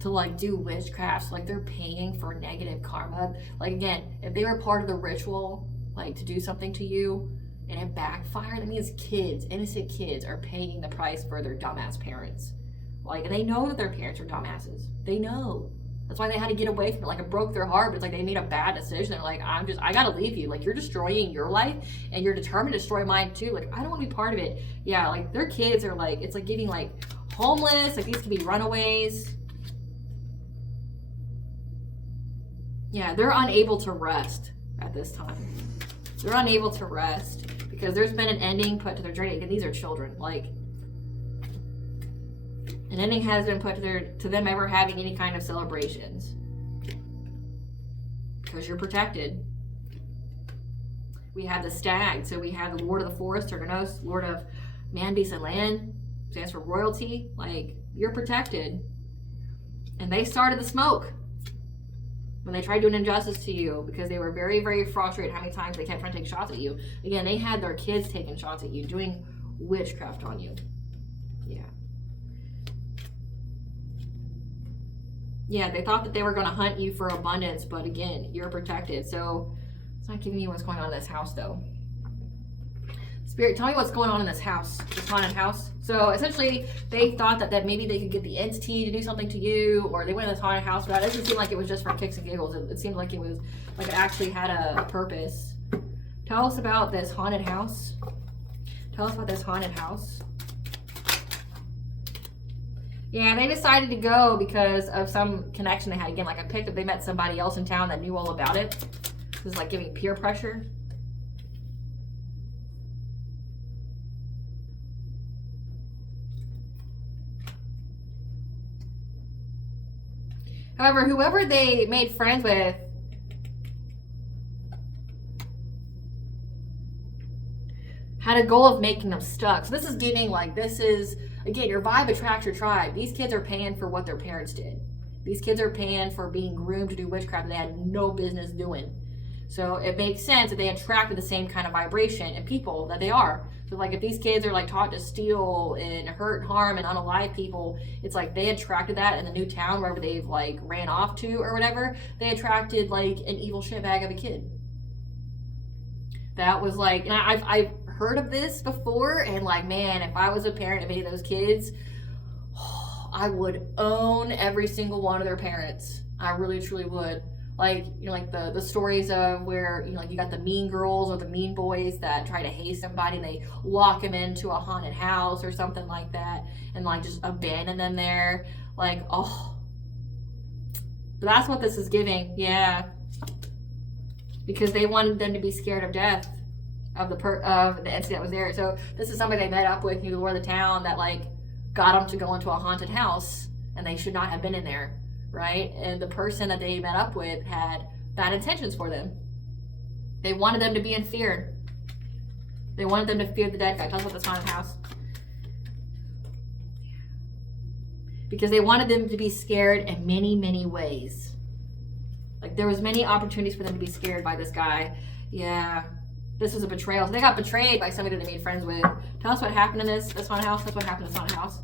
to, like, do witchcraft. So, like, they're paying for negative karma. Like, again, if they were part of the ritual, like, to do something to you and it backfired, that means kids, innocent kids, are paying the price for their dumbass parents. Like, and they know that their parents are dumbasses. They know. That's why they had to get away from it. Like, it broke their heart, but it's like they made a bad decision. They're like, I gotta leave you. Like, you're destroying your life and you're determined to destroy mine too. Like, I don't want to be part of it. Yeah, like, their kids are like, it's like getting like homeless. Like, these could be runaways. Yeah, they're unable to rest at this time. They're unable to rest because there's been an ending put to their journey. And these are children. Like, an ending has been put to them ever having any kind of celebrations. Because you're protected. We have the stag. So we have the Lord of the Forest, Turganos, Lord of Man, Beast, and Land. Stands for royalty. Like, you're protected. And they started the smoke when they tried doing injustice to you because they were very, very frustrated how many times they kept trying to take shots at you. Again, they had their kids taking shots at you, doing witchcraft on you. Yeah. Yeah, they thought that they were going to hunt you for abundance, but again, you're protected. So it's not giving you what's going on in this house, though. Spirit, tell me what's going on in this house, this haunted house. So essentially, they thought that maybe they could get the entity to do something to you, or they went in this haunted house, but it doesn't seem like it was just for kicks and giggles. It seemed like it was, like, it actually had a purpose. Tell us about this haunted house. Tell us about this haunted house. Yeah, they decided to go because of some connection they had. Again, like I picked up, they met somebody else in town that knew all about it. This is like giving peer pressure. However, whoever they made friends with had a goal of making them stuck. So this is giving like, this is, again, your vibe attracts your tribe. These kids are paying for what their parents did. These kids are paying for being groomed to do witchcraft that they had no business doing. So it makes sense that they attracted the same kind of vibration and people that they are. So like if these kids are like taught to steal and hurt, harm, and unalive people, it's like they attracted that in the new town wherever they've like ran off to or whatever. They attracted like an evil shitbag of a kid. That was like, and I've heard of this before, and like, man, if I was a parent of any of those kids, I would own every single one of their parents. I really truly would. Like, you know, like the stories of where, you know, like you got the mean girls or the mean boys that try to hate somebody and they lock them into a haunted house or something like that and like just abandon them there. Like, oh, but that's what this is giving. Yeah, because they wanted them to be scared of death, of the entity that was there. So this is somebody they met up with near the door of the town that like got them to go into a haunted house, and they should not have been in there, right? And the person that they met up with had bad intentions for them. They wanted them to be in fear. They wanted them to fear the dead guy. Tell us about this haunted house. Because they wanted them to be scared in many, many ways. Like there was many opportunities for them to be scared by this guy. Yeah. This was a betrayal. So they got betrayed by somebody that they made friends with. Tell us what happened in this haunted house. That's what happened in this haunted house.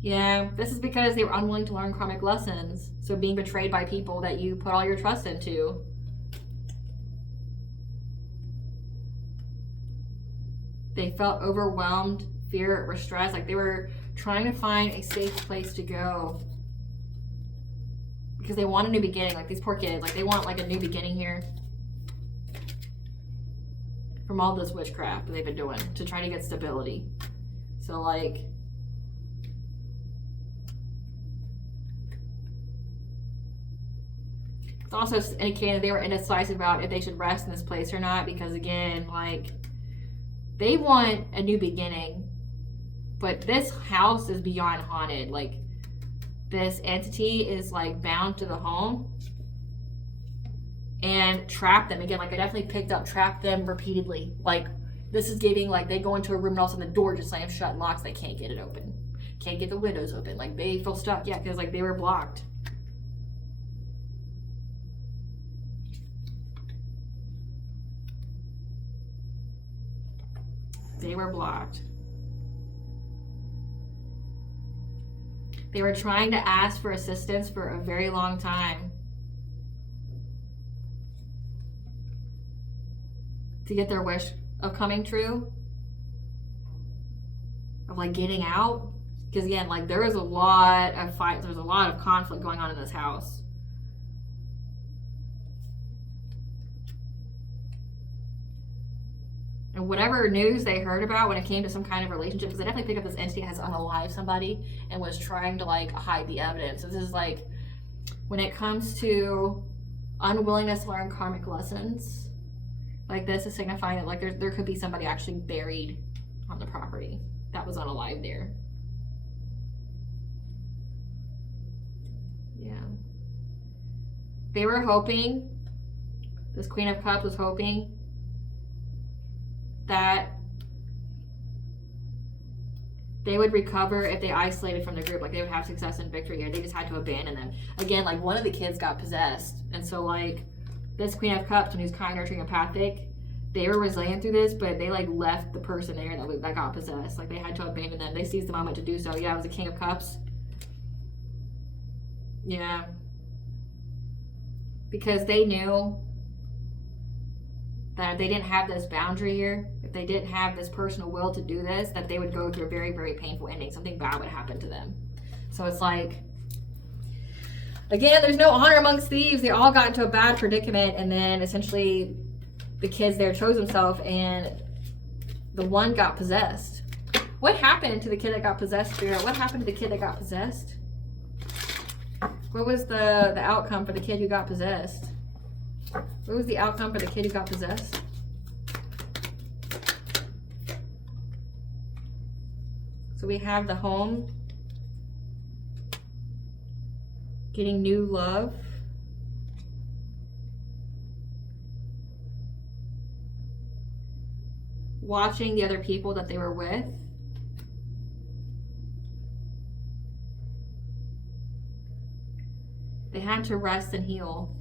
Yeah, this is because they were unwilling to learn karmic lessons. So being betrayed by people that you put all your trust into. They felt overwhelmed, fear, or stress. Like they were trying to find a safe place to go. Because they want a new beginning. Like these poor kids. Like they want like a new beginning here. From all this witchcraft that they've been doing to try to get stability. So like... It's also indicating they were indecisive about if they should rest in this place or not, because again, like, they want a new beginning, but this house is beyond haunted. Like, this entity is like bound to the home and trapped them. Again, like I definitely picked up, trapped them repeatedly. Like, this is giving, like, they go into a room and all of a sudden the door just slams shut and locks. They can't get it open. Can't get the windows open. Like, they feel stuck. Yeah, because like they were blocked. They were blocked. They were trying to ask for assistance for a very long time to get their wish of coming true, of like getting out. Because again, like there was a lot of fights, there's a lot of conflict going on in this house. And whatever news they heard about when it came to some kind of relationship, because I definitely picked up this entity has unalived somebody and was trying to like hide the evidence. So this is like, when it comes to unwillingness to learn karmic lessons, like this is signifying that like there could be somebody actually buried on the property that was unalived there. Yeah. They were hoping, this Queen of Cups was hoping that they would recover if they isolated from the group. Like they would have success and victory here. They just had to abandon them. Again, like one of the kids got possessed. And so like this Queen of Cups, and who's kind, nurturing, empathic, they were resilient through this, but they like left the person there that got possessed. Like they had to abandon them. They seized the moment to do so. Yeah, it was a King of Cups. Yeah. Because they knew that if they didn't have this boundary here, if they didn't have this personal will to do this, that they would go through a very, very painful ending. Something bad would happen to them. So it's like, again, there's no honor amongst thieves. They all got into a bad predicament, and then essentially the kids there chose themselves, and the one got possessed. What happened to the kid that got possessed, Spirit? What happened to the kid that got possessed? What was the outcome for the kid who got possessed? What was the outcome for the kid who got possessed? So we have the home getting new love. watching the other people that they were with. They had to rest and heal.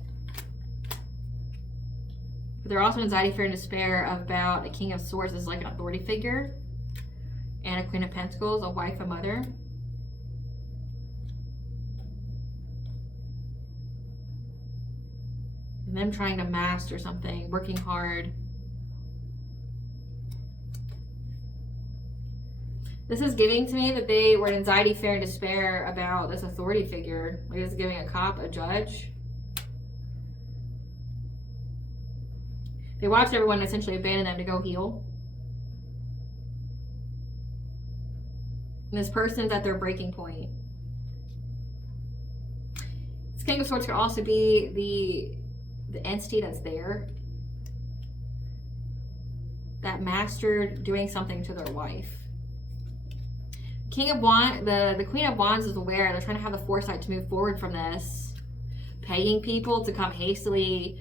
But they're also anxiety, fear, and despair about a King of Swords is like an authority figure. And a Queen of Pentacles, a wife, a mother. And them trying to master something, working hard. This is giving to me that they were in anxiety, fear, and despair about this authority figure. Like this is giving a cop, a judge. They watched everyone essentially abandon them to go heal. And this person's at their breaking point. This King of Swords could also be the entity that's there that mastered doing something to their wife. King of Wands, the Queen of Wands is aware. They're trying to have the foresight to move forward from this. Paying people to come hastily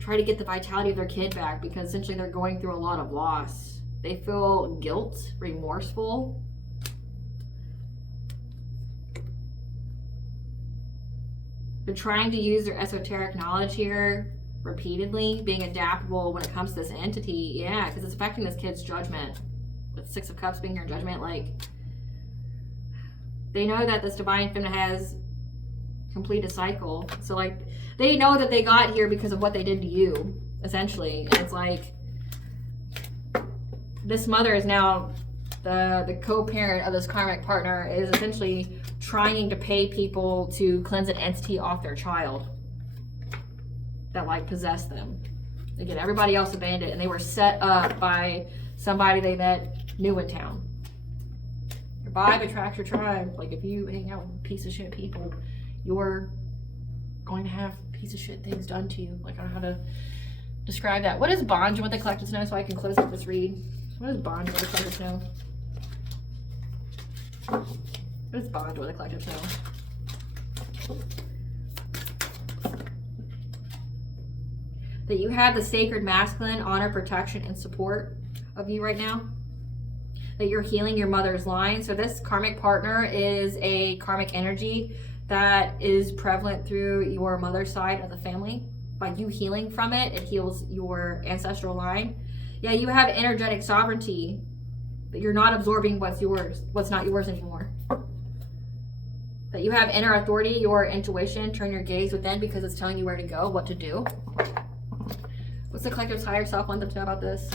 try to get the vitality of their kid back because essentially they're going through a lot of loss. They feel guilt, remorseful. They're trying to use their esoteric knowledge here repeatedly, being adaptable when it comes to this entity. Yeah, because it's affecting this kid's judgment. With Six of Cups being here in judgment, like they know that this divine feminine has completed a cycle. So like they know that they got here because of what they did to you, essentially. And it's like this mother is now the co-parent of this karmic partner is essentially trying to pay people to cleanse an entity off their child that like possessed them. Again, everybody else abandoned and they were set up by somebody they met new in town. Your vibe attracts your tribe. Like if you hang out with piece of shit people, you're going to have piece of shit things done to you. Like I don't know how to describe that. What is bondage with the collective know so I can close up this read? What is bondage with the collective know? What is bondage with the collective know? That you have the sacred masculine honor, protection, and support of you right now. That you're healing your mother's line. So this karmic partner is a karmic energy that is prevalent through your mother's side of the family. By you healing from it, it heals your ancestral line. Yeah, you have energetic sovereignty, that you're not absorbing what's yours, what's not yours anymore. That you have inner authority, your intuition, turn your gaze within because it's telling you where to go, what to do. What's the collective's higher self want them to know about this?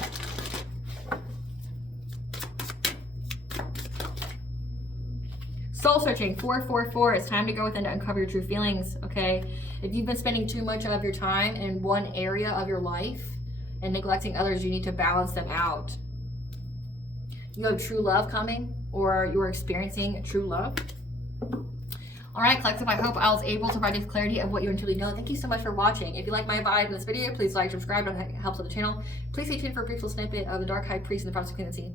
Soul searching, 444. It's time to go within to uncover your true feelings, okay? If you've been spending too much of your time in one area of your life and neglecting others, you need to balance them out. You have true love coming, or you're experiencing true love. All right, collective, I hope I was able to provide you clarity of what you intuitively know. Thank you so much for watching. If you like my vibe in this video, please like, subscribe, and it helps with the channel. Please stay tuned for a brief little snippet of the Dark High Priest and the Prophecy Queen of the Sea.